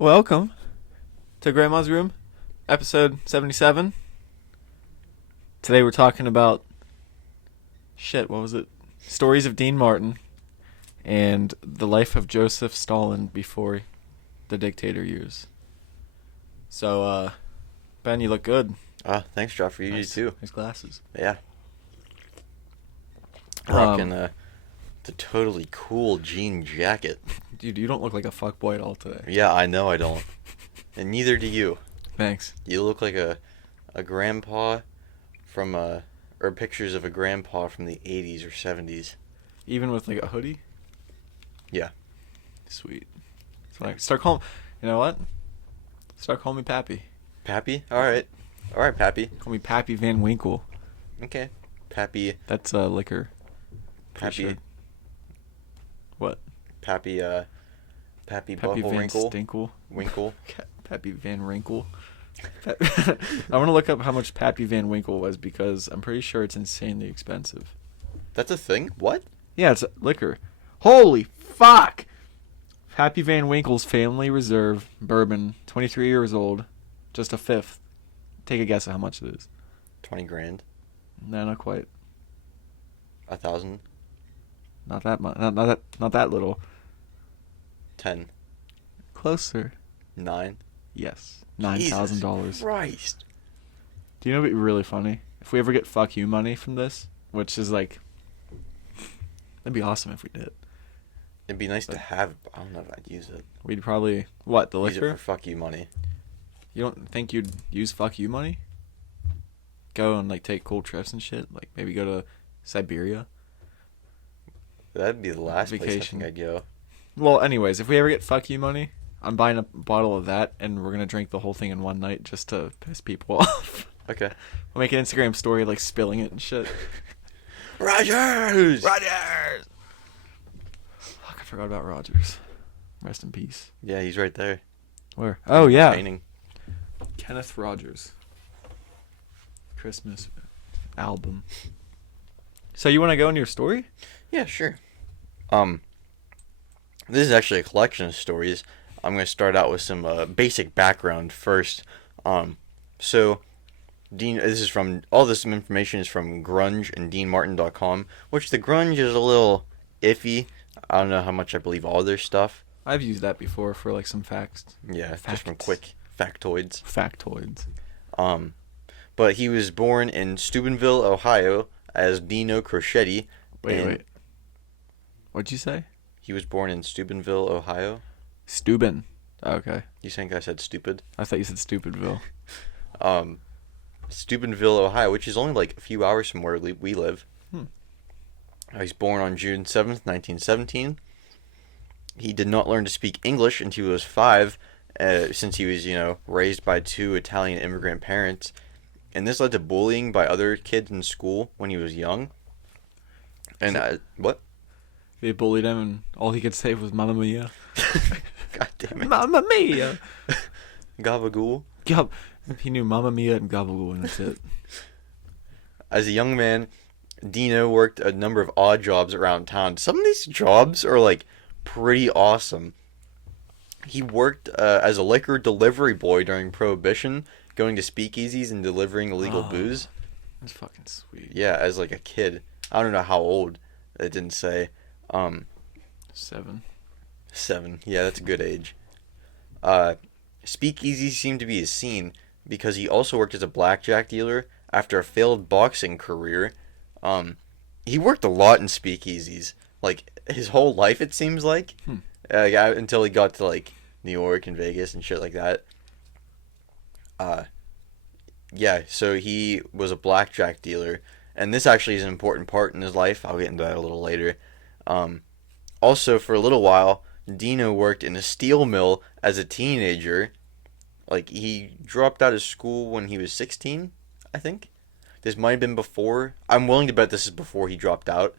Welcome to Grandma's Room, episode 77. Today we're talking about what was it? Stories of Dean Martin and the life of Joseph Stalin before the dictator years. So, Ben, you look good. Thanks, Joffrey. You do too. Nice glasses. Yeah. Rocking the totally cool jean jacket. Dude, you don't look like a fuckboy at all today. Yeah, I know I don't. And neither do you. Thanks. You look like a grandpa from or pictures of a grandpa from the 80s or 70s. Even with like a hoodie? Yeah. Sweet. So start calling, you know what? Start calling me Pappy. Pappy? Alright, Pappy. Call me Pappy Van Winkle. Okay. Pappy. That's liquor. Pappy. Sure. What? Pappy Pappy Butthole Van Wrinkle. Stinkle. Winkle. Pappy Van Wrinkle. I want to look up how much Pappy Van Winkle was because I'm pretty sure it's insanely expensive. That's a thing? What? Yeah, it's liquor. Holy fuck! Pappy Van Winkle's Family Reserve Bourbon, 23 years old, just a fifth. Take a guess at how much it is. 20 grand. No, not quite. 1,000. Not that much. Not that little. 10. Closer. 9. Yes. $9,000. Christ. Do you know what'd be really funny? If we ever get fuck you money from this, which is like, that'd be awesome if we did. It'd be nice to have. I don't know if I'd use it. We'd probably the Use it liquor? for fuck you money. You don't think you'd use fuck you money? Go and like take cool trips and shit. Like maybe go to Siberia. That'd be the last place I Vacation. think I'd go. Well, anyways, if we ever get fuck you money, I'm buying a bottle of that and we're gonna drink the whole thing in one night just to piss people off. Okay. We'll make an Instagram story like spilling it and shit. Rogers! Rogers! Fuck, I forgot about Rogers. Rest in peace. Yeah, he's right there. Where? Oh, yeah. Painting. Kenneth Rogers. Christmas album. So you want to go into your story? Yeah, sure. This is actually a collection of stories. I'm going to start out with some basic background first. So, all this information is from Grunge and DeanMartin.com, which the Grunge is a little iffy. I don't know how much I believe all their stuff. I've used that before for like some facts. Yeah, Facts. just from quick factoids. Factoids. But he was born in Steubenville, Ohio, as Dino Crocetti. Wait. What'd you say? He was born in Steubenville, Ohio. Steuben. Okay. You think I said stupid? I thought you said Stupidville. Steubenville, Ohio, which is only like a few hours from where we live. He was born on June 7th, 1917. He did not learn to speak English until he was 5, since he was, raised by 2 Italian immigrant parents. And this led to bullying by other kids in school when he was young. And, what? They bullied him and all he could say was Mamma Mia. God damn it. Mamma Mia! Gabagool. He knew Mamma Mia and Gabagool and that's it. As a young man, Dino worked a number of odd jobs around town. Some of these jobs are, like, pretty awesome. He worked as a liquor delivery boy during Prohibition, going to speakeasies and delivering illegal booze. That's fucking sweet. Yeah, as, like, a kid. I don't know how old. It didn't say. 7. 7. Yeah, that's a good age. Speakeasies seemed to be his scene because he also worked as a blackjack dealer after a failed boxing career. He worked a lot in speakeasies, like his whole life it seems like, until he got to like New York and Vegas and shit like that. Yeah, so he was a blackjack dealer, and this actually is an important part in his life. I'll get into that a little later. Also, for a little while, Dino worked in a steel mill as a teenager. Like, he dropped out of school when he was 16, I think. This might have been before. I'm willing to bet this is before he dropped out.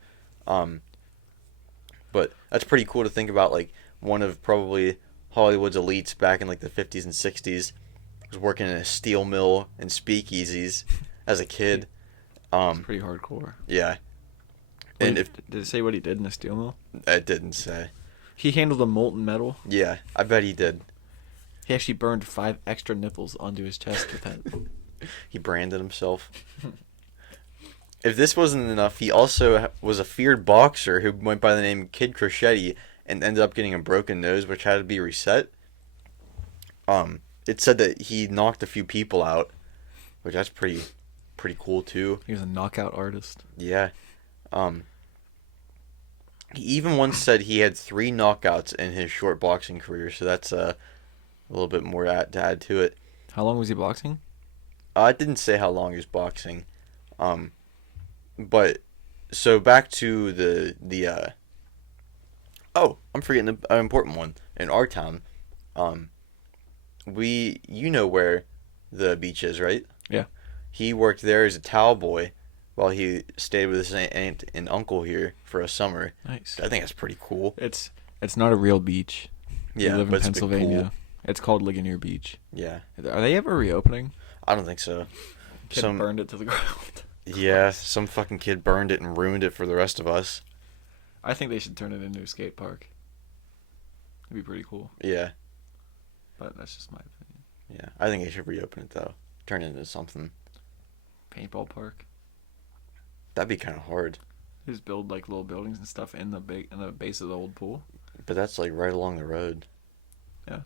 But that's pretty cool to think about, like, one of probably Hollywood's elites back in, like, the 50s and 60s was working in a steel mill and speakeasies as a kid. It's pretty hardcore. Yeah. And did it say what he did in the steel mill? It didn't say. He handled a molten metal. Yeah, I bet he did. He actually burned 5 extra nipples onto his chest with that. He branded himself. If this wasn't enough, he also was a feared boxer who went by the name Kid Crocetti and ended up getting a broken nose, which had to be reset. It said that he knocked a few people out, which that's pretty cool too. He was a knockout artist. Yeah. He even once said he had 3 knockouts in his short boxing career, so that's a little bit more to add to it. How long was he boxing? I didn't say how long he was boxing, but so back to the oh, I'm forgetting an important one. In our town, you know where the beach is, right? Yeah. He worked there as a towel boy while he stayed with his aunt and uncle here for a summer. Nice. I think that's pretty cool. It's not a real beach. Yeah, we live but in it's Pennsylvania. cool. It's called Ligonier Beach. Yeah. Are they ever reopening? I don't think so. Kid burned it to the ground. Yeah, some fucking kid burned it and ruined it for the rest of us. I think they should turn it into a skate park. It'd be pretty cool. Yeah. But that's just my opinion. Yeah, I think they should reopen it though. Turn it into something. Paintball park. That'd be kind of hard. Just build like little buildings and stuff in the base of the old pool. But that's like right along the road. Yeah.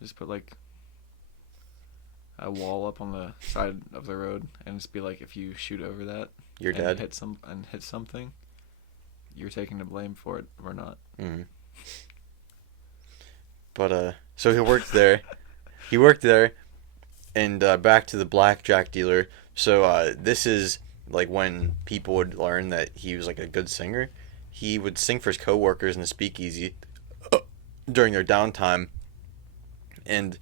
Just put like a wall up on the side of the road, and just be like, if you shoot over that, You're and dead. hit something, you're taking the blame for it. We're not. Mm-hmm. But so he worked there. He worked there, and back to the blackjack dealer. So this is like when people would learn that he was like a good singer. He would sing for his coworkers in the speakeasy during their downtime, and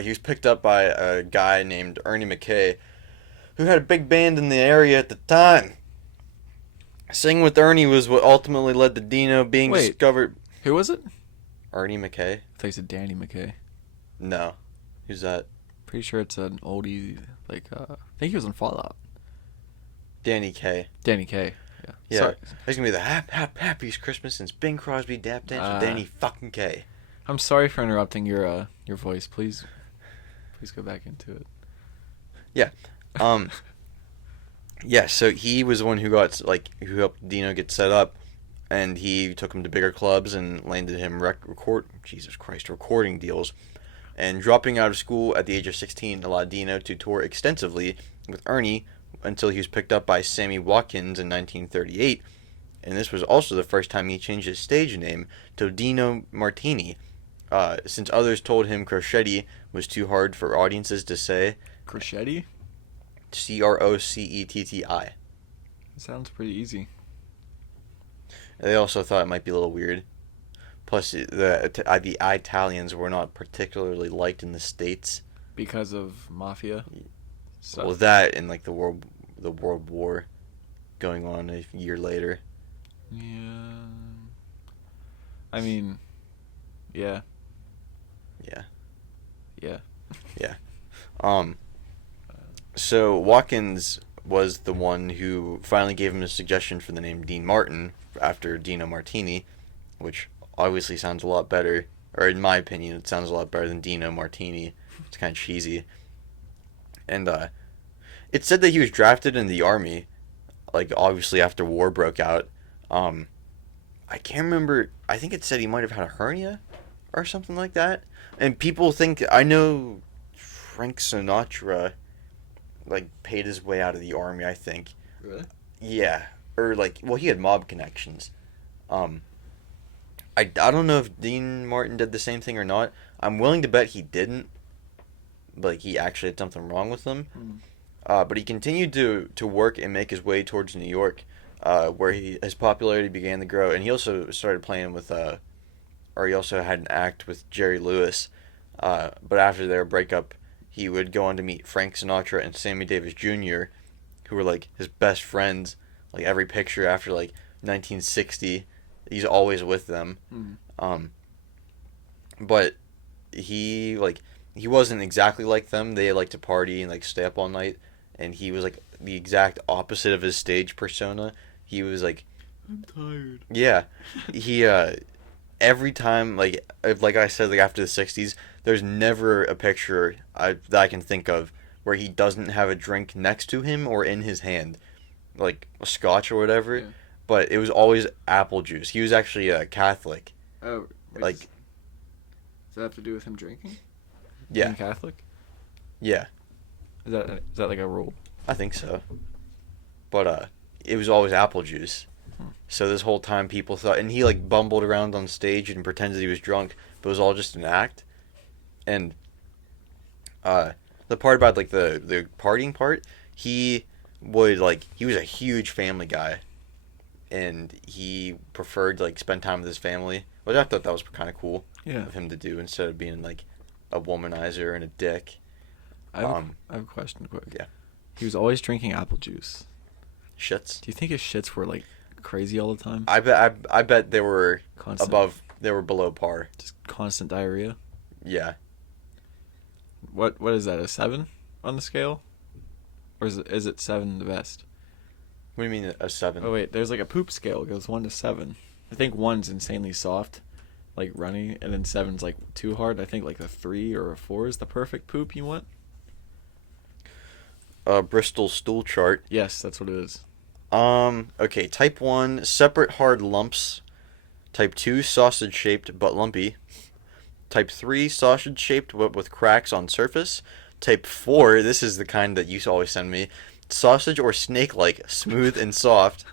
he was picked up by a guy named Ernie McKay, who had a big band in the area at the time. Singing with Ernie was what ultimately led to Dino being discovered. Who was it? Ernie McKay? I thought you said Danny McKay. No. Who's that? Pretty sure it's an oldie, like, I think he was on Fallout. Danny Kaye. Danny Kaye. Yeah. Yeah. Sorry. It's gonna be the happiest Christmas since Bing Crosby Dap Dance with Danny fucking Kaye. I'm sorry for interrupting your voice. Please go back into it. Yeah. Yeah, so he was the one who who helped Dino get set up, and he took him to bigger clubs and landed him recording deals. And dropping out of school at the age of 16 allowed Dino to tour extensively with Ernie until he was picked up by Sammy Watkins in 1938. And this was also the first time he changed his stage name to Dino Martini, since others told him Crocetti was too hard for audiences to say. Crocetti? Crocetti. Sounds pretty easy. They also thought it might be a little weird. Plus, the Italians were not particularly liked in the States. Because of mafia stuff? Well, that and like the World War going on a year later. Yeah. I mean, yeah. Yeah. Yeah. Yeah. So Watkins was the one who finally gave him a suggestion for the name Dean Martin after Dino Martini, which obviously sounds a lot better, or in my opinion, it sounds a lot better than Dino Martini. It's kind of cheesy. And it said that he was drafted in the army, like obviously after war broke out. I can't remember. I think it said he might have had a hernia or something like that. And people think, I know Frank Sinatra like paid his way out of the army, I think. Really? Yeah. Or like, well, he had mob connections. I don't know if Dean Martin did the same thing or not. I'm willing to bet he didn't. Like, he actually had something wrong with him. But he continued to work and make his way towards New York, where his popularity began to grow. And he also started playing with, or he also had an act with Jerry Lewis. But after their breakup, he would go on to meet Frank Sinatra and Sammy Davis Jr., who were like his best friends. Like every picture after like 1960, he's always with them. But he wasn't exactly like them. They like to party and like stay up all night, and he was like the exact opposite of his stage persona. He was like, I'm tired. yeah, every time, like I said, like after the '60s, there's never a picture that I can think of where he doesn't have a drink next to him or in his hand, like a scotch or whatever. Yeah. But it was always apple juice. He was actually a Catholic. Oh, wait, Like, does that have to do with him drinking? yeah, Being Catholic? yeah, Is that like a rule? I think so. But it was always apple juice. So this whole time people thought, and he like bumbled around on stage and pretended he was drunk, but it was all just an act. And the part about like the partying part, he he was a huge family guy, and he preferred to like spend time with his family, which I thought that was kind of cool Yeah. of him to do instead of being like a womanizer and a dick. I have a question quick. Yeah. He was always drinking apple juice. Shits. Do you think his shits were like crazy all the time? I bet they were Constant. they were below par. Just constant diarrhea. Yeah. What is that? A 7 on the scale, or is it 7 the best? What do you mean a 7? Oh wait, there's like a poop scale. It goes 1 to 7. I think 1's insanely soft, like runny, and then 7's like too hard. I think like a 3 or a 4 is the perfect poop you want. Bristol stool chart. Yes, that's what it is. Okay, type 1, separate hard lumps. Type 2, sausage shaped but lumpy. Type 3, sausage shaped but with cracks on surface. Type 4, this is the kind that you always send me. Sausage or snake like, smooth and soft.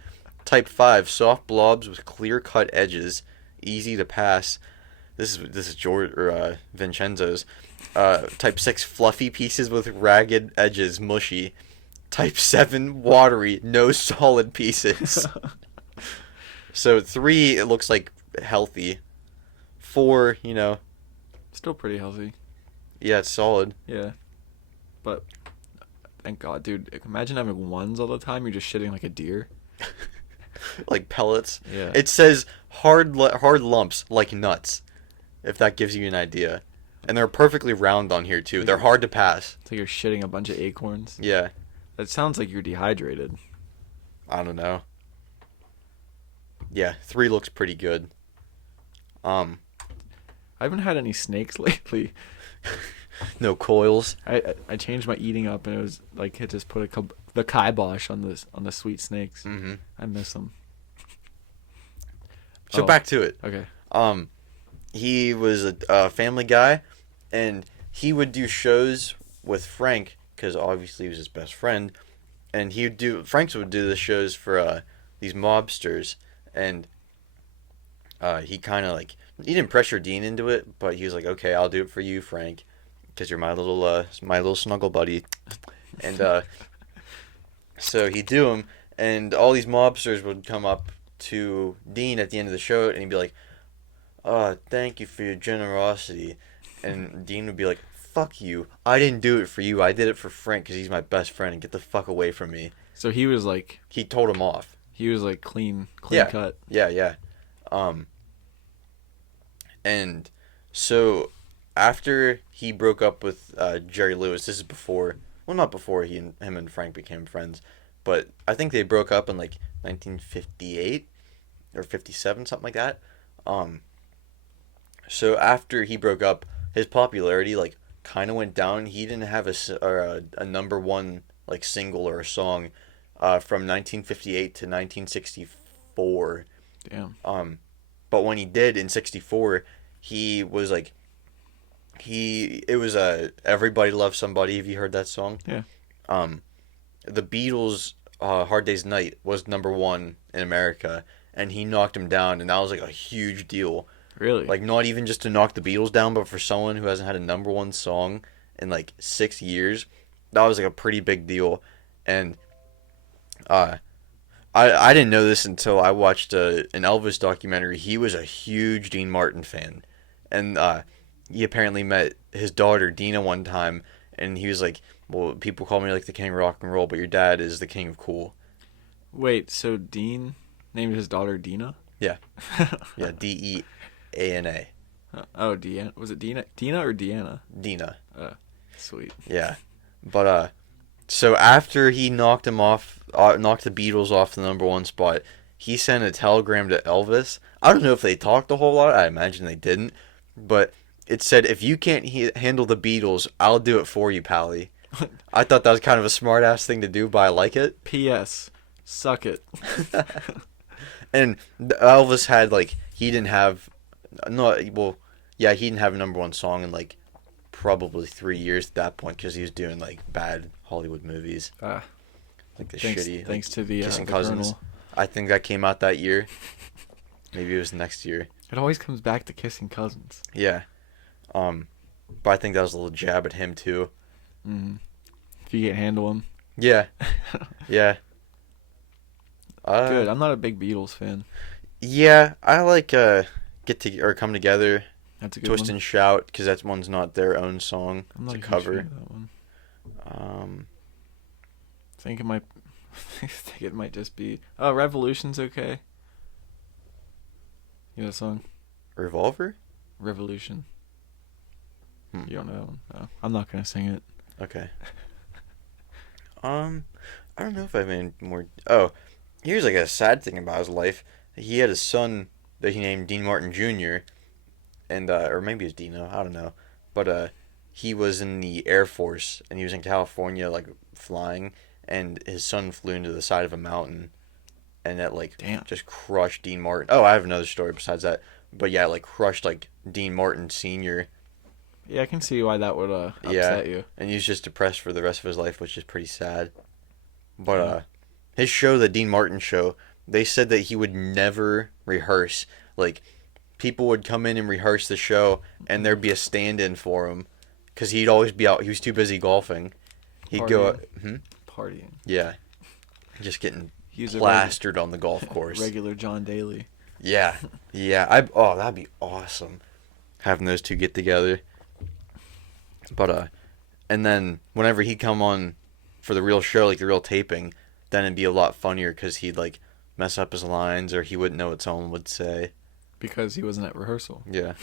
Type 5, soft blobs with clear cut edges, easy to pass. This is George or Vincenzo's. Type 6, fluffy pieces with ragged edges, mushy. Type 7, watery, no solid pieces. So 3, it looks like healthy. 4, Still pretty healthy. yeah, it's solid. Yeah, but thank God, dude. Imagine having 1s all the time. You're just shitting like a deer. Like pellets. Yeah. It says hard lumps like nuts, if that gives you an idea. And they're perfectly round on here too. They're hard to pass. It's like you're shitting a bunch of acorns. Yeah, That sounds like you're dehydrated. I don't know. Yeah, 3 looks pretty good. I haven't had any snakes lately. No coils. I changed my eating up, and it was like it just put the kibosh on the sweet snakes. Mm-hmm. I miss them. So Oh, back to it. Okay. He was a family guy, and he would do shows with Frank because obviously he was his best friend, and Frank would do the shows for these mobsters, and he kind of like he didn't pressure Dean into it, but he was like, okay, I'll do it for you, Frank, because you're my little snuggle buddy, and so he'd do them, and all these mobsters would come up to Dean at the end of the show, and he'd be like, thank you for your generosity. And Dean would be like, fuck you. I didn't do it for you. I did it for Frank because he's my best friend and get the fuck away from me. So he was like told him off. clean Yeah. cut. Yeah. And so after he broke up with Jerry Lewis, this is before, well, not before him and Frank became friends, but I think they broke up in like 1958 or 57, something like that. So after he broke up, his popularity like kind of went down. He didn't have a number one like single or a song from 1958 to 1964. Damn. But when he did in '64, he was like it was Everybody Loves Somebody. Have you heard that song? Yeah. The Beatles' Hard Day's Night was number one in America, and he knocked him down, and that was like a huge deal. Really? Like, not even just to knock the Beatles down, but for someone who hasn't had a number one song in like 6 years, that was like a pretty big deal. And I didn't know this until I watched an Elvis documentary. He was a huge Dean Martin fan, and he apparently met his daughter Dina one time, and he was like, well, people call me like the king of rock and roll, but your dad is the king of cool. Wait, so Dean named his daughter Dina? Yeah. Yeah, Deana. Oh, Deanna. Was it Dina or Deanna? Dina. Sweet. Yeah. But so after he knocked the Beatles off the number one spot, he sent a telegram to Elvis. I don't know if they talked a whole lot. I imagine they didn't. But it said, if you can't handle the Beatles, I'll do it for you, Pally. I thought that was kind of a smart-ass thing to do, but I like it. P.S. Suck it. And Elvis had, like, he didn't have... No, well, yeah, he didn't have a number one song in, like, probably 3 years at that point because he was doing, like, bad Hollywood movies. Like the shitty... Thanks like, to the Kissing the Cousins. Colonel. I think that came out that year. Maybe it was next year. It always comes back to Kissing Cousins. Yeah. But I think that was a little jab at him, too. Mm. If you can't handle him. Yeah. Yeah. Good. I'm not a big Beatles fan. Yeah, I like Come Together, That's a good Twist one. and Shout, because that one's not their own song. I'm not It's a a huge cover. fan of that one. I think it might. I think it might just be. Oh, Revolution's okay. You know that song? Revolver? Revolution. Hmm. You don't know that one? No. I'm not gonna sing it. Okay. I don't know if I have any more. Oh, here's like a sad thing about his life. He had a son that he named Dean Martin Jr. and or maybe it's Dino, I don't know. But he was in the Air Force and he was in California like flying, and his son flew into the side of a mountain, and that like Damn. just crushed Dean Martin. Oh, I have another story besides that. But yeah, like crushed like Dean Martin Sr. Yeah, I can see why that would upset you. And he was just depressed for the rest of his life, which is pretty sad. But his show, the Dean Martin show, they said that he would never rehearse. Like, people would come in and rehearse the show, and there'd be a stand-in for him, because he'd always be out. He was too busy golfing. He'd go, Partying. Yeah, just getting He's plastered on the golf course. Regular John Daly. Yeah, yeah. That'd be awesome, having those two get together. But and then whenever he'd come on for the real show, like the real taping, then it'd be a lot funnier because he'd like mess up his lines or he wouldn't know what someone would say. Because he wasn't at rehearsal. Yeah.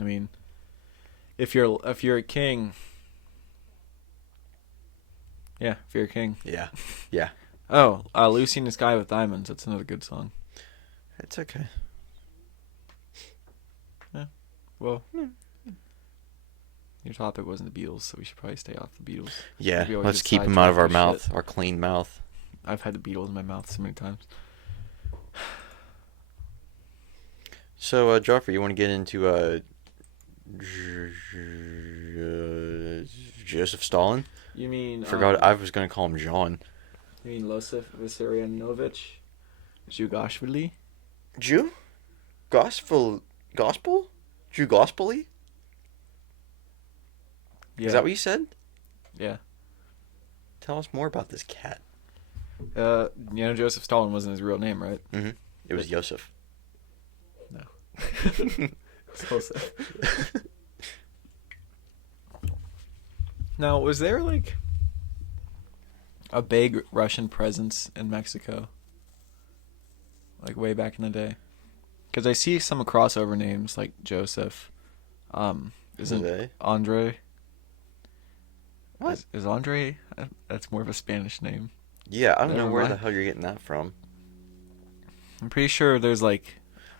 I mean, if you're a king. Yeah, if you're a king. Yeah. Yeah. Oh, Lucy in the Sky with Diamonds. That's another good song. It's okay. Yeah. Well, your topic wasn't the Beatles, so we should probably stay off the Beatles. Yeah, We always let's get keep them out of our sidetracked mouth, with our clean mouth. I've had the Beatles in my mouth so many times. So, Joffrey, you want to get into Joseph Stalin? You mean... Forgot, I was going to call him John. You mean Joseph Vissarionovich Zugashvili? Jew? Gospel? Jew gospel-y? Yeah. Is that what you said? Yeah. Tell us more about this cat. Joseph Stalin wasn't his real name, right? Mm-hmm. It was Joseph. No. Joseph. Now, was there like a big Russian presence in Mexico? Like way back in the day? Because I see some crossover names like Joseph. Isn't they? Andre? What? Is Andre? That's more of a Spanish name. Yeah, I don't know Never where mind. the hell you're getting that from. I'm pretty sure there's like...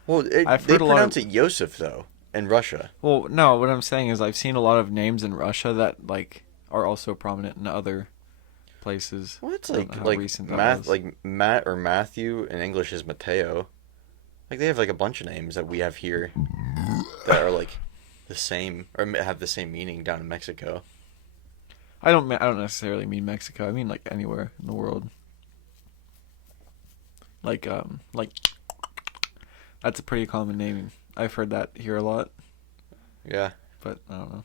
Well, I've they heard a lot pronounce of- it Joseph, though, in Russia. Well, no, what I'm saying is I've seen a lot of names in Russia that like are also prominent in other places. Well, it's I don't know how like recent that Matt, was. like Matt or Matthew in English is Mateo. Like they have like a bunch of names that we have here that are like the same or have the same meaning down in Mexico. I don't necessarily mean Mexico. I mean like anywhere in the world. Like that's a pretty common name. I've heard that here a lot, Yeah, but I don't know.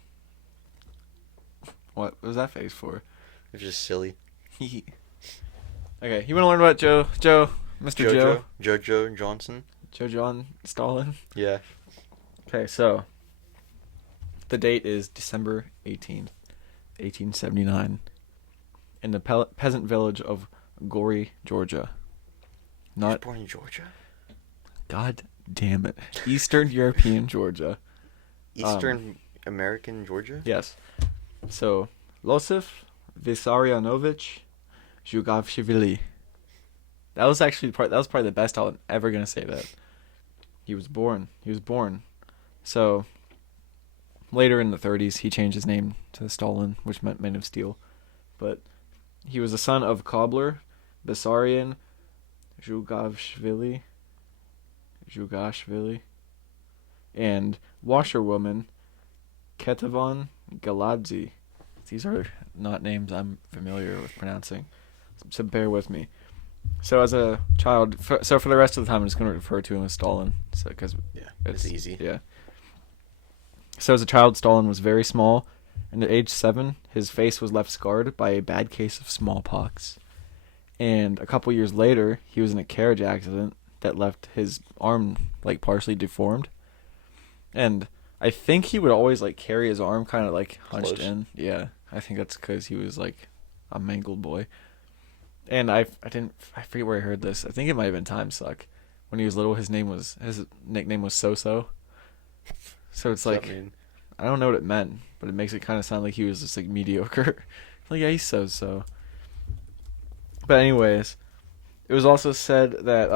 What was that face for? it's just silly. Okay, you want to learn about Mr. Jojo Johnson. Joe John Stalin? Yeah. Okay, so the date is December 18th, 1879, in the peasant village of Gori, Georgia. He was Not, born in Georgia. God damn it, Eastern European Georgia. Eastern American Georgia. Yes. So, Joseph Vissarionovich Zugashvili. That was actually that was probably the best I'm ever gonna say that. He was born. He was born. So later in the 30s, he changed his name to Stalin, which meant Man of Steel. But he was the son of cobbler Bessarion Zhugashvili, and washerwoman Ketavan Galadze. These are not names I'm familiar with pronouncing, so bear with me. So as a child, so for the rest of the time, I'm just going to refer to him as Stalin, so because Yeah, it's easy. Yeah. So as a child, Stalin was very small, and at age 7, his face was left scarred by a bad case of smallpox. And a couple years later, he was in a carriage accident that left his arm like partially deformed. And I think he would always like carry his arm kind of like hunched Close. in. Yeah, I think that's because he was like a mangled boy. And I forget where I heard this. I think it might have been Time Suck. When he was little, his nickname was So. So it's What's like that mean? I don't know what it meant, but it makes it kind of sound like he was just like mediocre. Like yeah, he's so. But anyways, it was also said that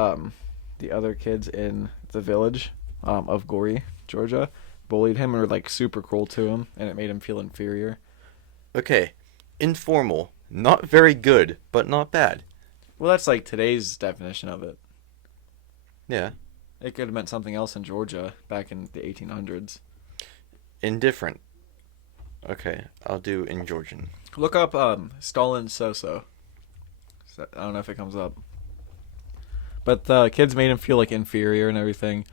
the other kids in the village of Gori, Georgia, bullied him and were like super cruel to him, and it made him feel inferior. Okay, informal, not very good, but not bad. Well, that's like today's definition of it. Yeah, It could have meant something else in Georgia back in the 1800s. indifferent. Okay, I'll do in Georgian. Look up Stalin So. I don't know if it comes up. But the kids made him feel like inferior and everything.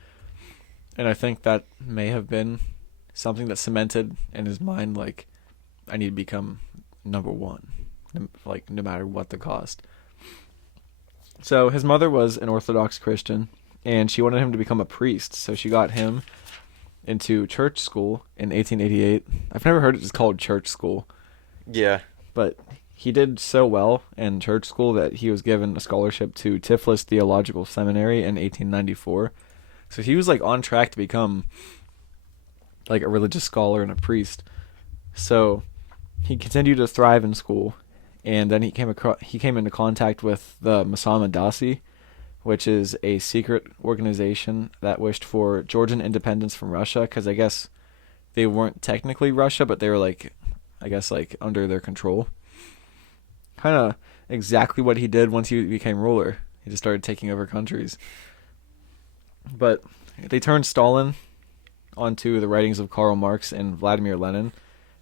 And I think that may have been something that cemented in his mind like I need to become number one, like no matter what the cost. So his mother was an Orthodox Christian, and she wanted him to become a priest. So she got him into church school in 1888. I've never heard it just called church school, Yeah, but he did so well in church school that he was given a scholarship to Tiflis Theological Seminary in 1894. So he was like on track to become like a religious scholar and a priest. So he continued to thrive in school, and then he came into contact with the Masama Dasi, which is a secret organization that wished for Georgian independence from Russia, because I guess they weren't technically Russia, but they were like, I guess like under their control. Kind of exactly what he did once he became ruler. He just started taking over countries. But they turned Stalin onto the writings of Karl Marx and Vladimir Lenin.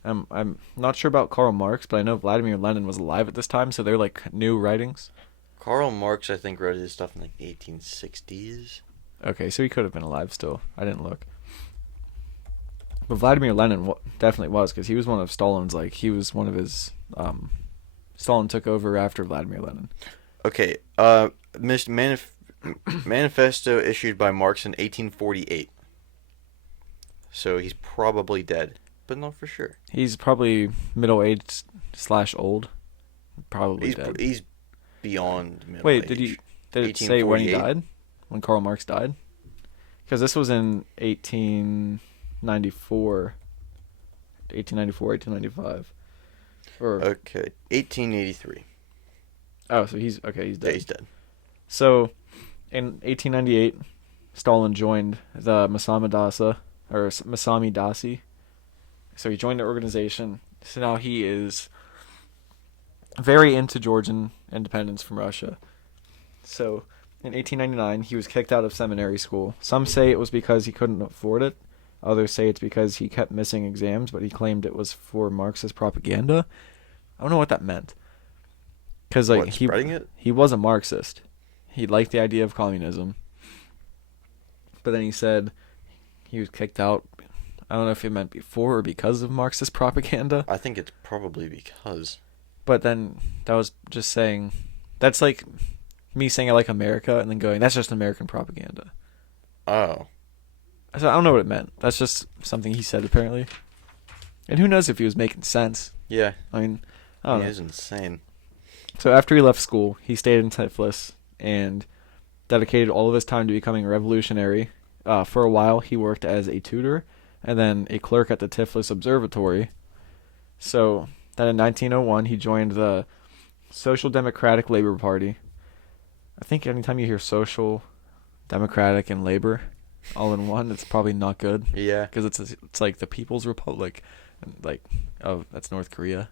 I'm not sure about Karl Marx, but I know Vladimir Lenin was alive at this time, so they're like new writings. Karl Marx, I think, wrote his stuff in like the 1860s. Okay, so he could have been alive still. I didn't look. But Vladimir Lenin definitely was, because he was one of Stalin's, like, he was one of his, Stalin took over after Vladimir Lenin. Okay, manifesto issued by Marx in 1848. So he's probably dead, but not for sure. He's probably middle-aged / old. Probably dead. He's beyond middle Wait, age. did it say when he 1848? died? When Karl Marx died? Because this was in 1894. 1895. Or Okay, 1883. oh, so he's dead. Yeah, he's dead. So, in 1898, Stalin joined the Masami Dasi. So he joined the organization. So now he is very into Georgian independence from Russia. So, in 1899, he was kicked out of seminary school. Some say it was because he couldn't afford it. Others say it's because he kept missing exams, but he claimed it was for Marxist propaganda. I don't know what that meant. Because like Spreading it? he was a Marxist. He liked the idea of communism. But then he said he was kicked out. I don't know if it meant before or because of Marxist propaganda. I think it's probably because. But then that was just saying, that's like me saying I like America and then going, that's just American propaganda. Oh. So I don't know what it meant. That's just something he said apparently. And who knows if he was making sense. Yeah. I mean, I don't He know. is insane. So after he left school, he stayed in Tiflis and dedicated all of his time to becoming a revolutionary. For a while, he worked as a tutor and then a clerk at the Tiflis Observatory. So then in 1901, he joined the Social Democratic Labor Party. I think anytime you hear social, democratic, and labor all in one, it's probably not good Yeah. because it's like the People's Republic, and like, oh, that's North Korea.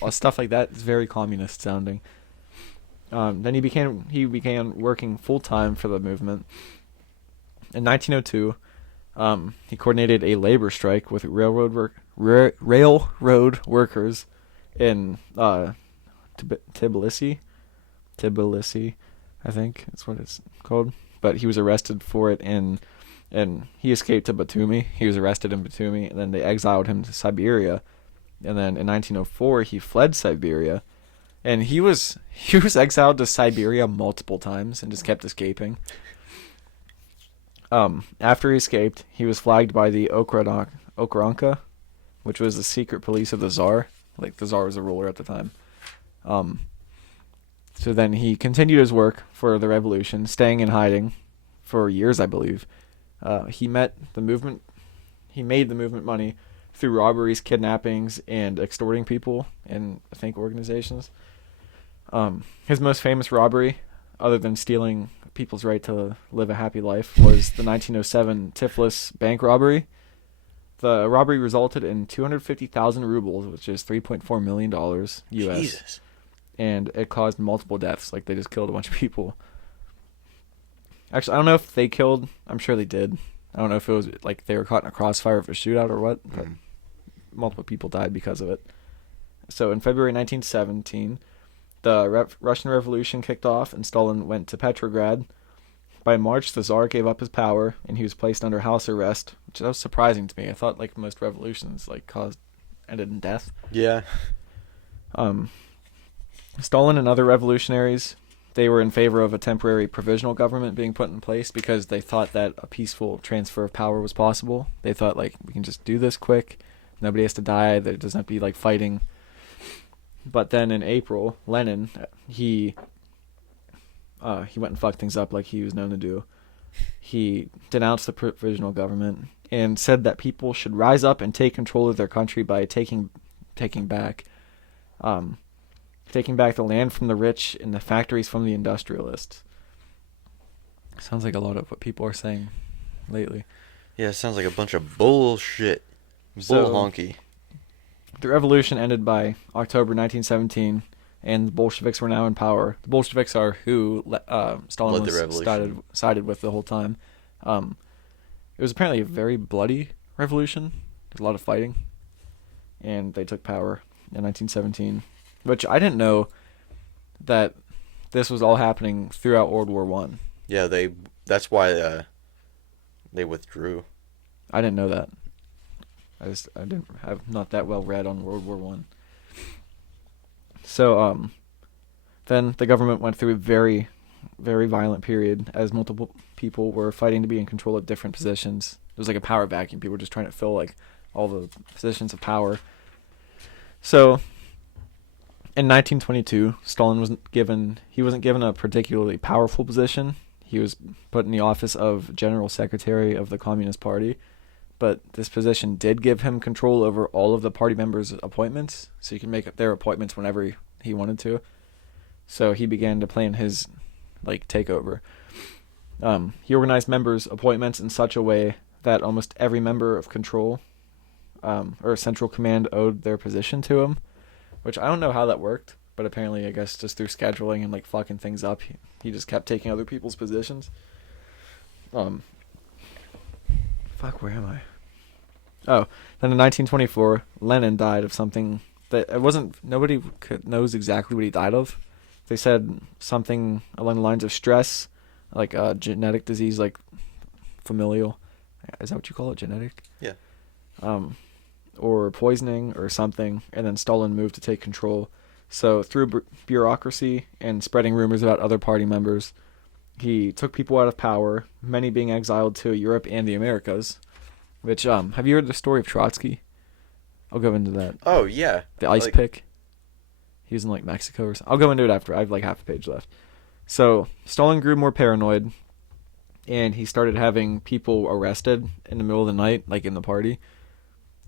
Like, stuff like that is very communist sounding. Then he began working full time for the movement. In 1902, he coordinated a labor strike with railroad workers in Tbilisi. Tbilisi, I think that's what it's called. But he was arrested for it and he escaped to Batumi. He was arrested in Batumi, and then they exiled him to Siberia. And then in 1904, he fled Siberia, and he was exiled to Siberia multiple times and just kept escaping. After he escaped, he was flagged by the Okranka, which was the secret police of the Tsar. Like, the Tsar was a ruler at the time. So then he continued his work for the revolution, staying in hiding for years, I believe. He made the movement money through robberies, kidnappings, and extorting people in, I think, organizations. His most famous robbery, other than stealing people's right to live a happy life, was the 1907 Tiflis bank robbery. The robbery resulted in 250,000 rubles, which is $3.4 million US. Jesus. And it caused multiple deaths. Like, they just killed a bunch of people. Actually, I don't know if they killed. I'm sure they did. I don't know if it was like they were caught in a crossfire of a shootout or what, but multiple people died because of it. So in February 1917, the Russian Revolution kicked off and Stalin went to Petrograd. By March, the Tsar gave up his power and he was placed under house arrest, which was surprising to me. I thought like most revolutions ended in death. Yeah. Stalin and other revolutionaries, they were in favor of a temporary provisional government being put in place because they thought that a peaceful transfer of power was possible. They thought, like, we can just do this quick. Nobody has to die. There doesn't have to be, like, fighting. But then in April, Lenin, he went and fucked things up like he was known to do. He denounced the provisional government and said that people should rise up and take control of their country by taking back the land from the rich and the factories from the industrialists. Sounds like a lot of what people are saying lately. Yeah, it sounds like a bunch of bullshit. So, honky. The revolution ended by October 1917, and the Bolsheviks were now in power. The Bolsheviks are who Stalin was sided with the whole time. It was apparently a very bloody revolution. There's a lot of fighting, and they took power in 1917. Which I didn't know that this was all happening throughout World War One. Yeah, that's why they withdrew. I didn't know that. I didn't have not that well read on World War One. So then the government went through a very, very violent period as multiple people were fighting to be in control of different positions. It was like a power vacuum. People were just trying to fill like all the positions of power. So in 1922, Stalin wasn't given a particularly powerful position. He was put in the office of General Secretary of the Communist Party, but this position did give him control over all of the party members' appointments, so he could make up their appointments whenever he wanted to. So he began to plan his takeover. He organized members' appointments in such a way that almost every member of control or central command owed their position to him. Which I don't know how that worked, but apparently I guess just through scheduling and fucking things up, he just kept taking other people's positions. Where am I? Oh, then in 1924, Lenin died of something that nobody knows exactly what he died of. They said something along the lines of stress, like a genetic disease, like familial. Is that what you call it? Genetic? Yeah. Or poisoning or something, and then Stalin moved to take control. So through bureaucracy and spreading rumors about other party members, he took people out of power, many being exiled to Europe and the Americas. Which, have you heard the story of Trotsky? I'll go into that. Oh, yeah. The ice pick. He was in Mexico or something. I'll go into it after. I have half a page left. So Stalin grew more paranoid, and he started having people arrested in the middle of the night, in the party.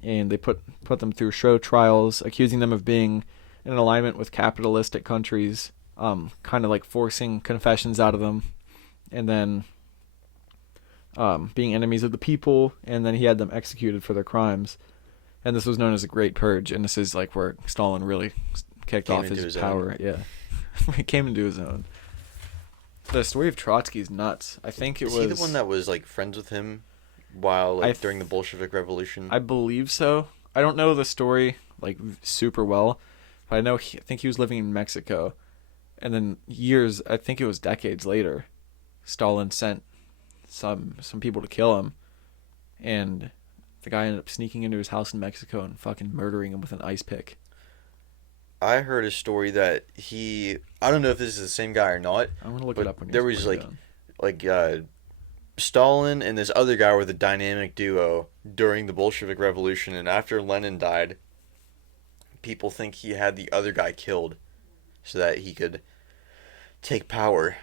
And they put them through show trials, accusing them of being in alignment with capitalistic countries kind of like forcing confessions out of them, and then being enemies of the people, and then he had them executed for their crimes. And this was known as the Great Purge, and this is like where Stalin really kicked off his power. Own. Yeah, he came into his own. The story of Trotsky is nuts. I think it was. Is he the one that was like friends with him while during the Bolshevik Revolution? I believe so. I don't know the story like super well, but I know I think he was living in Mexico, and then years, I think it was decades later, Stalin sent some people to kill him, and the guy ended up sneaking into his house in Mexico and fucking murdering him with an ice pick. I heard a story that I don't know if this is the same guy or not. I'm gonna look it up when there was Stalin and this other guy were the dynamic duo during the Bolshevik Revolution, and after Lenin died, people think he had the other guy killed so that he could take power.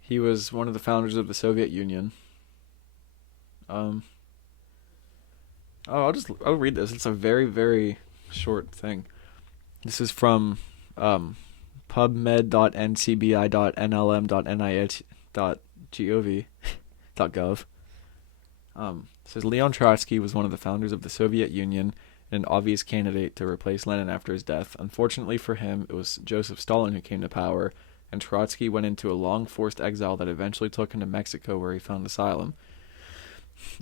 He was one of the founders of the Soviet Union. I'll read this. It's a very, very short thing. This is from pubmed.ncbi.nlm.nih.gov. It says Leon Trotsky was one of the founders of the Soviet Union and an obvious candidate to replace Lenin after his death. Unfortunately for him, it was Joseph Stalin who came to power, and Trotsky went into a long forced exile that eventually took him to Mexico, where he found asylum.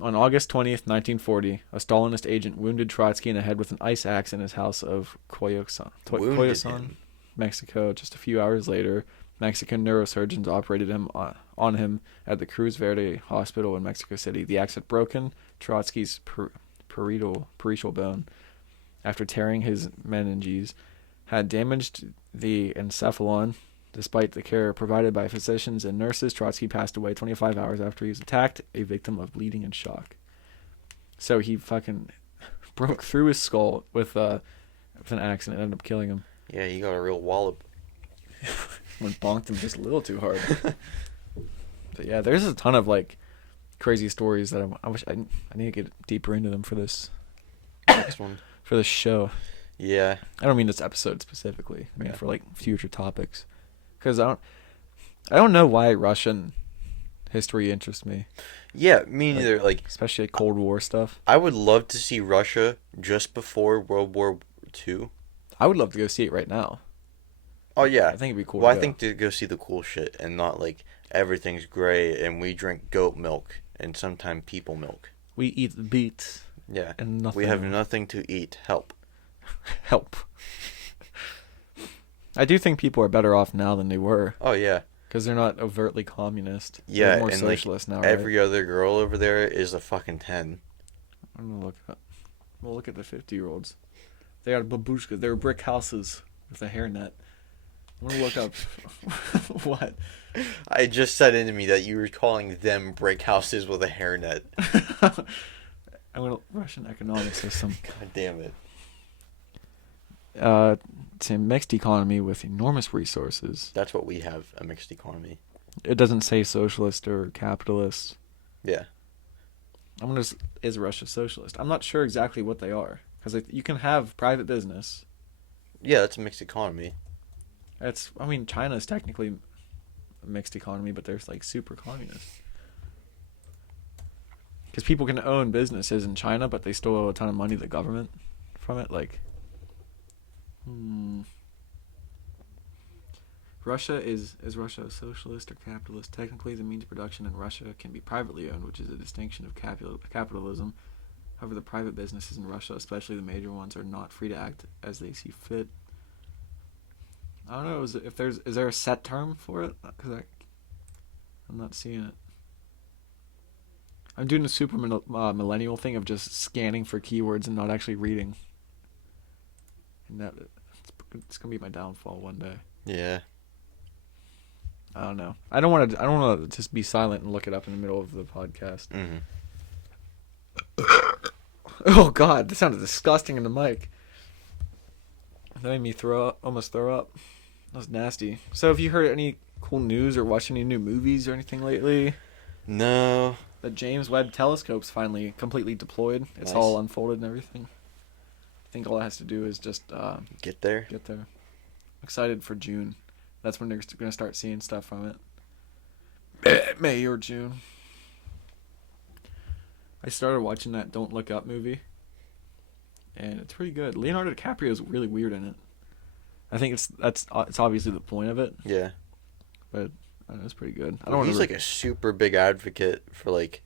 On August 20th, 1940, a Stalinist agent wounded Trotsky in the head with an ice axe in his house of Coyoacán, Mexico. Just a few hours later, Mexican neurosurgeons operated on him at the Cruz Verde Hospital in Mexico City. The axe had broken Trotsky's parietal bone after tearing his meninges, had damaged the encephalon. Despite the care provided by physicians and nurses, Trotsky passed away 25 hours after he was attacked, a victim of bleeding and shock. So he fucking broke through his skull with an axe and it ended up killing him. Yeah, he got a real wallop. Went bonked him just a little too hard. But yeah, there's a ton of like crazy stories that I wish I need to get deeper into them for this next one, for this show. Yeah, I don't mean this episode specifically. I mean for like future topics. Because I don't know why Russian history interests me. Yeah, me neither. Like especially Cold War stuff. I would love to see Russia just before World War II. I would love to go see it right now. Oh yeah, I think it'd be cool. Well, I think to go see the cool shit and not like everything's gray and we drink goat milk and sometimes people milk. We eat the beets. Yeah, and nothing. We have nothing to eat. Help. Help. I do think people are better off now than they were. Oh, yeah. Because they're not overtly communist. Yeah, they're more and socialist like, now, right? every other girl over there is a fucking 10. I'm going to look up. Well, look at the 50-year-olds. They got babushkas. They're brick houses with a hairnet. I'm going to look up. What? I just said into me that you were calling them brick houses with a hairnet. I'm going to... Russian economic system. God damn it. It's a mixed economy with enormous resources. That's what we have, a mixed economy. It doesn't say socialist or capitalist. Yeah. Is Russia socialist? I'm not sure exactly what they are. Because you can have private business. Yeah, that's a mixed economy. China is technically a mixed economy, but they're like super communist. Because people can own businesses in China, but they still owe a ton of money to the government from it. Like... Russia is Russia a socialist or capitalist? Technically, the means of production in Russia can be privately owned, which is a distinction of capitalism. However, the private businesses in Russia, especially the major ones, are not free to act as they see fit. I don't know. Is there a set term for it? Because I'm not seeing it. I'm doing the super millennial thing of just scanning for keywords and not actually reading. And it's gonna be my downfall one day. Yeah. I don't know. I don't want to just be silent and look it up in the middle of the podcast. Mm-hmm. Oh God, that sounded disgusting in the mic. That made me almost throw up. That was nasty. So, have you heard any cool news or watched any new movies or anything lately? No. The James Webb Telescope's finally completely deployed. It's all unfolded and everything. I think all it has to do is just get there. I'm excited for June. That's when they're gonna start seeing stuff from it. May or June. I started watching that Don't Look Up movie, and it's pretty good. Leonardo DiCaprio is really weird in it. I think it's obviously the point of it. Yeah. But I don't know, it's pretty good. He's like a super big advocate for like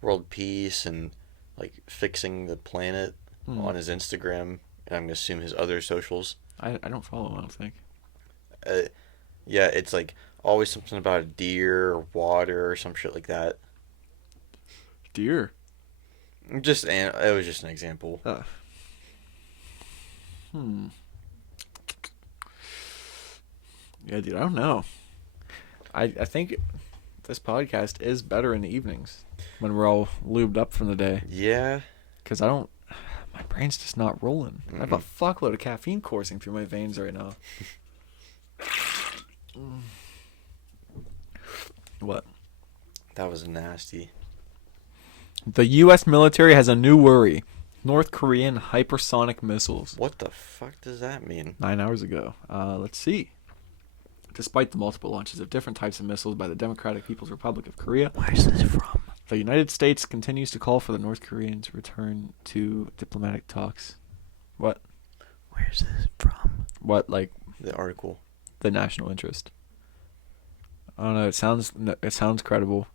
world peace and like fixing the planet on his Instagram, and I'm gonna assume his other socials. I don't follow him, I don't think. Yeah, it's like always something about a deer or water or some shit like that. Deer. It was just an example. Yeah, dude, I don't know. I think this podcast is better in the evenings when we're all lubed up from the day. Yeah. Because my brain's just not rolling. I have a fuckload of caffeine coursing through my veins right now. What? That was nasty. The U.S. military has a new worry. North Korean hypersonic missiles. What the fuck does that mean? 9 hours ago. Let's see. Despite the multiple launches of different types of missiles by the Democratic People's Republic of Korea, Where's this from? the United States continues to call for the North Koreans to return to diplomatic talks. What? Where's this from? What, like The article. the national interest? I don't know. It sounds credible.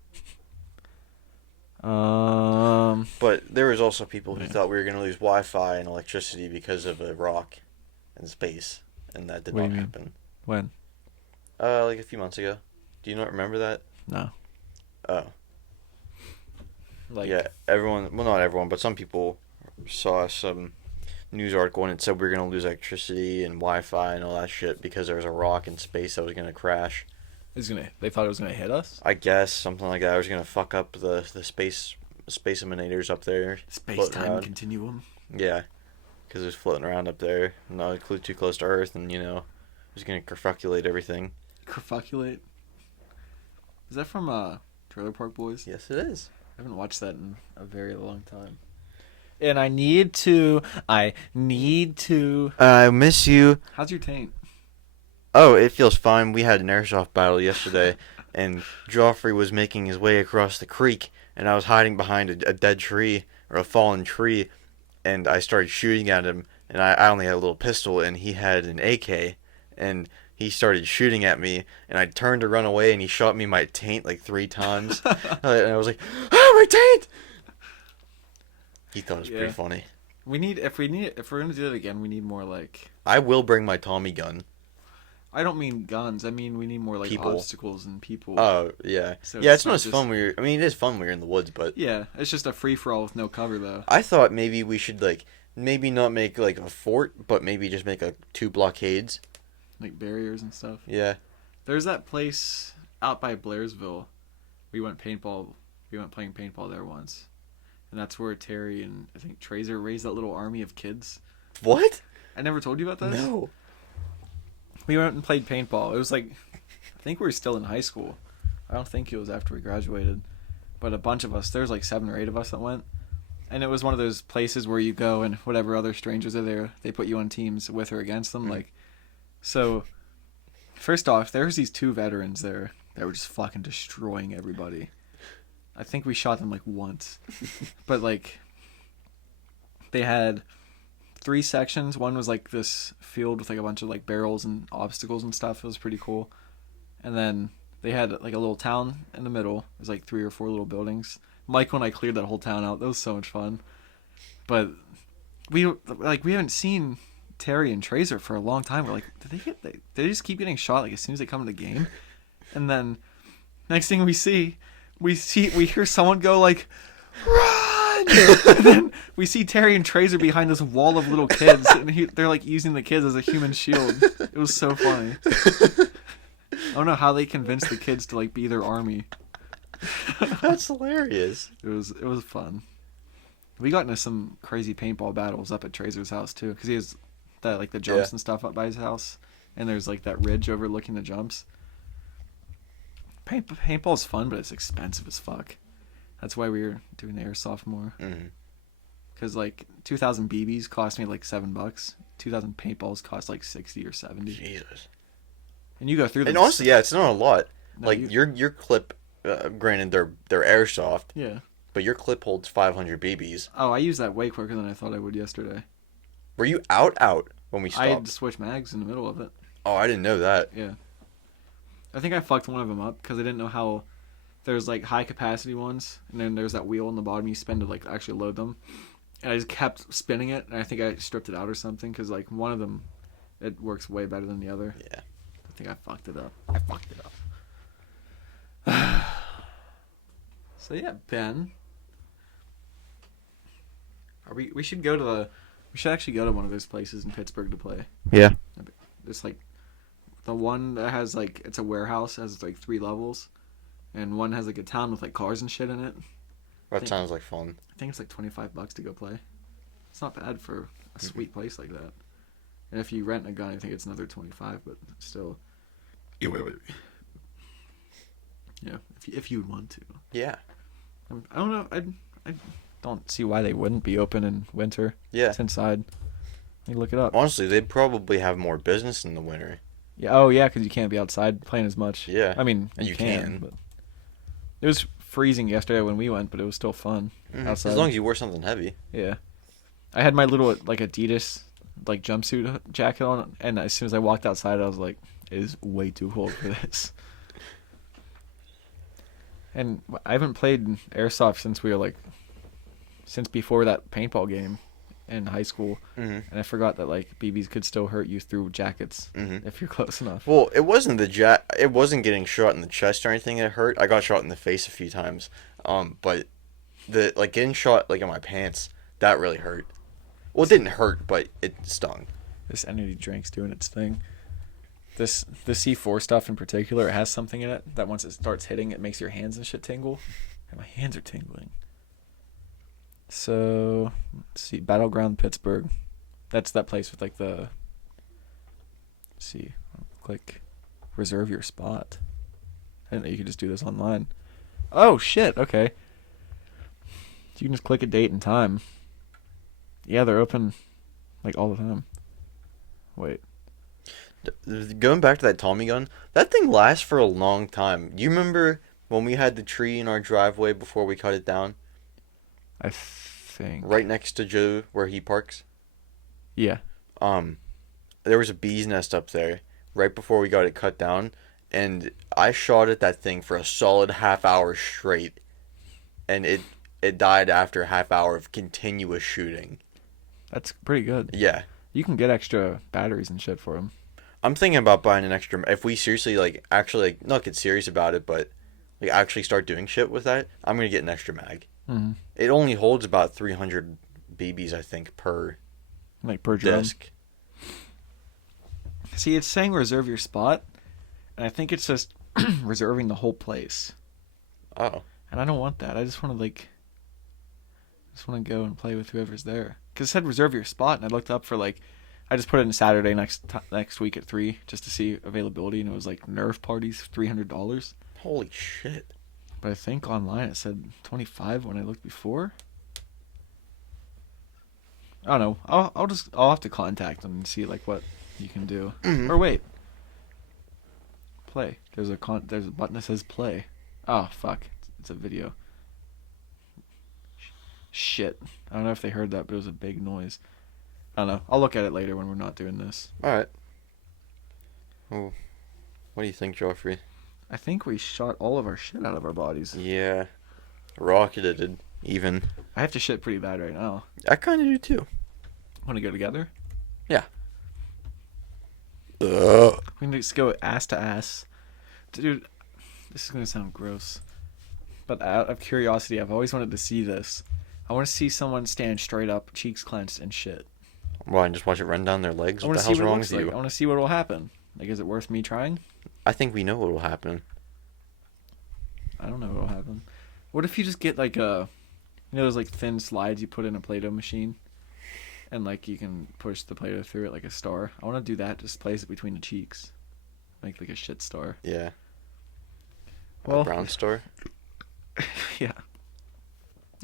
But there was also people who thought we were going to lose Wi-Fi and electricity because of a rock in space, and that did What do not you mean? happen. When? Like a few months ago. Do you not remember that? No. Oh. Like, Yeah, everyone, well, not everyone, but some people saw some news article and it said we were going to lose electricity and Wi-Fi and all that shit because there was a rock in space that was going to crash. they thought it was gonna hit us. I guess, something like that. It was going to fuck up the space emanators up there. Space-time continuum. Yeah, because it was floating around up there, not too close to Earth, and, it was going to kerfuculate everything. Kerfuculate. Is that from Trailer Park Boys? Yes, it is. I haven't watched that in a very long time. And I need to. I miss you. How's your taint? Oh, it feels fine. We had an airsoft battle yesterday, and Joffrey was making his way across the creek, and I was hiding behind a dead tree, or a fallen tree, and I started shooting at him, and I only had a little pistol, and he had an AK, and he started shooting at me, and I turned to run away, and he shot me in my taint like 3 times, and I was like, "Oh, my taint!" He thought it was pretty funny. If we're gonna do it again, we need more like. I will bring my Tommy gun. I don't mean guns. I mean we need more like People. obstacles and people. Oh, yeah. So Yeah, it's not just as fun it is fun when we're in the woods, but... Yeah, it's just a free-for-all with no cover, though. I thought maybe we should, maybe not make, a fort, but maybe just make, 2 blockades. Like barriers and stuff. Yeah. There's that place out by Blairsville. We went playing paintball there once. And that's where Terry and, I think, Trazer raised that little army of kids. What? I never told you about this? No. We went and played paintball. It was like, I think we were still in high school. I don't think it was after we graduated. But a bunch of us, there's like 7 or 8 of us that went. And it was one of those places where you go and whatever other strangers are there, they put you on teams with or against them. So, first off, there was these 2 veterans there that were just fucking destroying everybody. I think we shot them once. But they had 3 sections. One was this field with a bunch of barrels and obstacles and stuff. It was pretty cool. And then they had a little town in the middle. It was 3 or 4 little buildings. Michael and I cleared that whole town out. That was so much fun. But we haven't seen Terry and Trazer for a long time. We're did they just keep getting shot as soon as they come to the game? And then next thing we hear someone go run. And then we see Terry and Trazer behind this wall of little kids, and they're using the kids as a human shield. It was so funny. I don't know how they convinced the kids to be their army. That's hilarious. It was fun. We got into some crazy paintball battles up at Trazer's house too, because he has that the jumps and stuff up by his house, and there's that ridge overlooking the jumps. Paintball's fun, but it's expensive as fuck. That's why we were doing the airsoft more. Because 2,000 BBs cost me $7. 2,000 paintballs cost 60 or 70. Jesus. And you go through them. And honestly, yeah, it's not a lot. No, Like your clip, granted they're airsoft, Yeah. but your clip holds 500 BBs. Oh, I used that way quicker than I thought I would yesterday. Were you out when we I had stopped? to switch mags in the middle of it. Oh, I didn't know that. Yeah. I think I fucked one of them up because I didn't know how there's like high capacity ones, and then there's that wheel in the bottom you spin to like actually load them. And I just kept spinning it, and I think I stripped it out or something because like one of them, it works way better than the other. Yeah. I think I fucked it up. So yeah, Ben. We should go to we should actually go to one of those places in Pittsburgh to play. Yeah. It's like the one that has like it's a warehouse, has like 3 levels, and one has like a town with like cars and shit in it. That sounds like fun. I think it's like $25 to go play. It's not bad for a sweet place like that. And if you rent a gun, I think it's another 25, but still. Yeah, if you would want to. Yeah. I don't know. I don't see why they wouldn't be open in winter. Yeah. It's inside. You look it up. Honestly, they'd probably have more business in the winter. Yeah. Oh, yeah, because you can't be outside playing as much. Yeah. I mean, And you can. But it was freezing yesterday when we went, but it was still fun outside. As long as you wore something heavy. Yeah. I had my little like Adidas like jumpsuit jacket on, and as soon as I walked outside, I was like, "It is way too cold for this." And I haven't played airsoft since before that paintball game in high school, and I forgot that like BBs could still hurt you through jackets if you're close enough. Well, it wasn't it wasn't getting shot in the chest or anything that hurt. I got shot in the face a few times, but the like getting shot like in my pants, that really hurt. Well, it didn't hurt, but it stung. This energy drink's doing its thing. The C4 stuff in particular, it has something in it that once it starts hitting, it makes your hands and shit tingle. And my hands are tingling. So, let's see. Battleground Pittsburgh. That's that place with like the... Let's see. Click reserve your spot. I didn't know you could just do this online. Oh, shit. Okay. You can just click a date and time. Yeah, they're open like all the time. Wait. Going back to that Tommy gun, that thing lasts for a long time. Do you remember when we had the tree in our driveway before we cut it down? I think. Right next to Joe where he parks? Yeah. There was a bee's nest up there right before we got it cut down, and I shot at that thing for a solid half hour straight, and it died after a half hour of continuous shooting. That's pretty good. Yeah. You can get extra batteries and shit for them. I'm thinking about buying an extra. If we seriously not get serious about it, but like actually start doing shit with that, I'm gonna get an extra mag. Mm-hmm. It only holds about 300 BBs, I think, per disc. See, it's saying reserve your spot, and I think it's just reserving the whole place. Oh. And I don't want that. I just want to to go and play with whoever's there. Because it said reserve your spot, and I looked up for I just put it in Saturday next week at 3 just to see availability, and it was like Nerf parties, $300. Holy shit. But I think online it said 25 when I looked before. I don't know. I'll have to contact them and see what you can do. Mm-hmm. Or wait. Play. There's a button that says play. Oh fuck. It's a video. Shit. I don't know if they heard that, but it was a big noise. I don't know. I'll look at it later when we're not doing this. Alright. Well, what do you think, Joffrey? I think we shot all of our shit out of our bodies. Yeah. Rocketed, even. I have to shit pretty bad right now. I kind of do, too. Want to go together? Yeah. We can just go ass to ass. Dude, this is going to sound gross. But out of curiosity, I've always wanted to see this. I want to see someone stand straight up, cheeks clenched, and shit. Well, and just watch it run down their legs? What the hell's wrong with you? I want to see what will happen. Is it worth me trying? I think we know what will happen. I don't know what will happen. What if you just get those thin slides you put in a Play-Doh machine? And you can push the Play-Doh through it like a star. I want to do that, just place it between the cheeks. Make a shit star. Yeah. Well, a brown star? Yeah.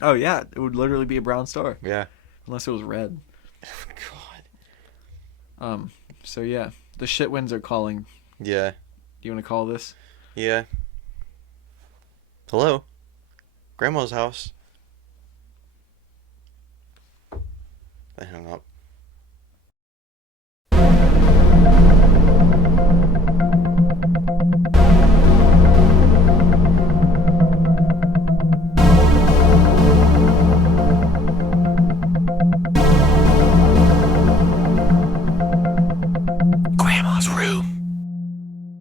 Oh yeah, it would literally be a brown star. Yeah. Unless it was red. Oh, God. So yeah, the shit winds are calling. Yeah. you want to call this? Yeah. Hello? Grandma's house. I hung up.